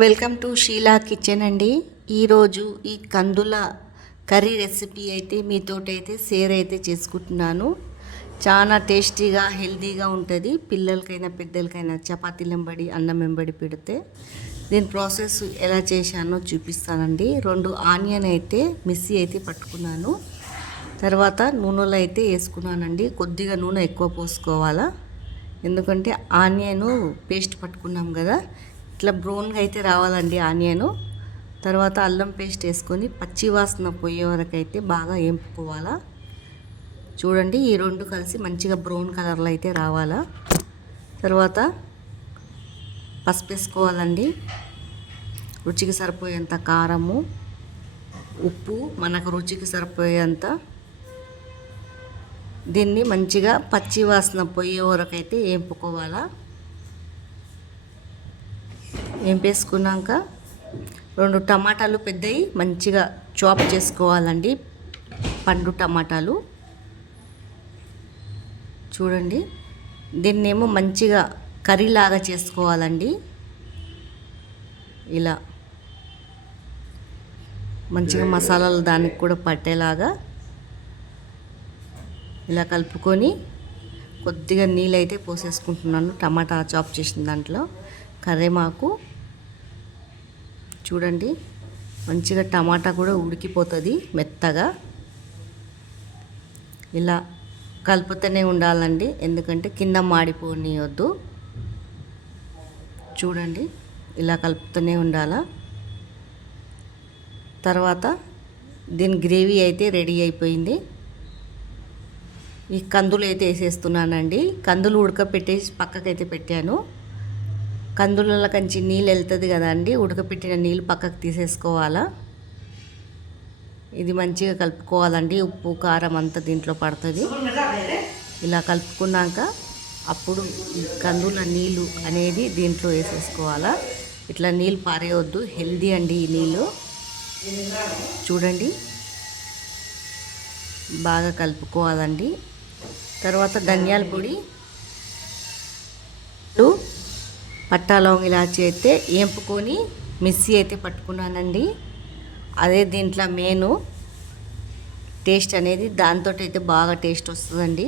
Welcome to Sheela kitchen అండి. ఈరోజు ఈ కందుల కర్రీ రెసిపీ అయితే మీతోటైతే షేర్ అయితే చేసుకుంటున్నాను. చాలా టేస్టీగా హెల్తీగా ఉంటుంది. పిల్లలకైనా పెద్దలకైనా చపాతీ వెంబడి అన్నం వెంబడి పెడితే దీని ప్రాసెస్ ఎలా చేశానో చూపిస్తానండి. 2 ఆనియన్ అయితే మిక్సీ అయితే పట్టుకున్నాను. తర్వాత నూనెలో అయితే వేసుకున్నానండి. కొద్దిగా నూనె ఎక్కువ పోసుకోవాలా, ఎందుకంటే ఆనియన్ పేస్ట్ పట్టుకున్నాం కదా, ఇట్లా బ్రౌన్గా అయితే రావాలండి ఆనియను. తర్వాత అల్లం పేస్ట్ వేసుకొని పచ్చి వాసన పోయే వరకు అయితే బాగా వేపుకోవాలా. చూడండి, ఈ 2 కలిసి మంచిగా బ్రౌన్ కలర్లో అయితే రావాలా. తర్వాత పసుపు వేసుకోవాలండి, రుచికి సరిపోయేంత కారము, ఉప్పు మనకు రుచికి సరిపోయేంత. దీన్ని మంచిగా పచ్చి వాసన పోయే వరకు అయితే వేపుకోవాలా. వేసుకున్నాక 2 టమాటాలు పెద్దవి మంచిగా చాప్ చేసుకోవాలండి, పండు టమాటాలు. చూడండి, దీన్నేమో మంచిగా కర్రీలాగా చేసుకోవాలండి. ఇలా మంచిగా మసాలాలు దానికి కూడా పట్టేలాగా ఇలా కలుపుకొని కొద్దిగా నీళ్ళు అయితే పోసేసుకుంటున్నాను. టమాటా చాప్ చేసిన దాంట్లో కరివేపాకు. చూడండి, మంచిగా టమాటా కూడా ఉడికిపోతుంది మెత్తగా. ఇలా కలుపుతూనే ఉండాలండి, ఎందుకంటే కింద మాడిపోనియొద్దు. చూడండి, ఇలా కలుపుతూనే ఉండాలా. తర్వాత దీని గ్రేవీ అయితే రెడీ అయిపోయింది. ఈ కందులు అయితే వేసేస్తున్నానండి. కందులు ఉడకపెట్టేసి పక్కకైతే పెట్టాను. కందుల కంచి నీళ్ళు వెళ్తుంది కదా అండి, ఉడకపెట్టిన నీళ్ళు పక్కకు తీసేసుకోవాలా. ఇది మంచిగా కలుపుకోవాలండి, ఉప్పు కారం అంతా దీంట్లో పడుతుంది. ఇలా కలుపుకున్నాక అప్పుడు ఈ కందుల నీళ్ళు అనేది దీంట్లో వేసేసుకోవాలా. ఇట్లా నీళ్ళు పారేయవద్దు, హెల్దీ అండి ఈ నీళ్ళు. చూడండి, బాగా కలుపుకోవాలండి. తర్వాత ధనియాల పొడి, పట్టా లవంగ ఇలాచి అయితే వేపుకొని మిక్సీ అయితే పట్టుకున్నానండి. అదే దీంట్లో మెయిన్ టేస్ట్ అనేది, దాంతో అయితే బాగా టేస్ట్ వస్తుందండి.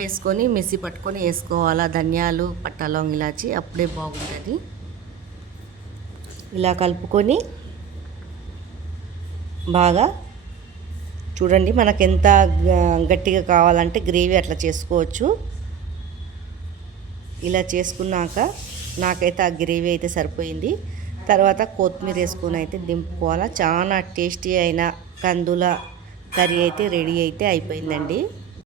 వేసుకొని మిక్సీ పట్టుకొని వేసుకోవాలా ధనియాలు, పట్టా లవంగ ఇలాచి, అప్పుడే బాగుంటుంది. ఇలా కలుపుకొని బాగా చూడండి, మనకు ఎంత గట్టిగా కావాలంటే గ్రేవీ అట్లా చేసుకోవచ్చు. ఇలా చేసుకున్నాక నాకైతే ఆ గ్రేవీ అయితే సరిపోయింది. తర్వాత కొత్తిమీర వేసుకొని అయితే దింపుకోవాలా. చాలా టేస్టీ అయిన కందుల కర్రీ అయితే రెడీ అయితే అయిపోయిందండి.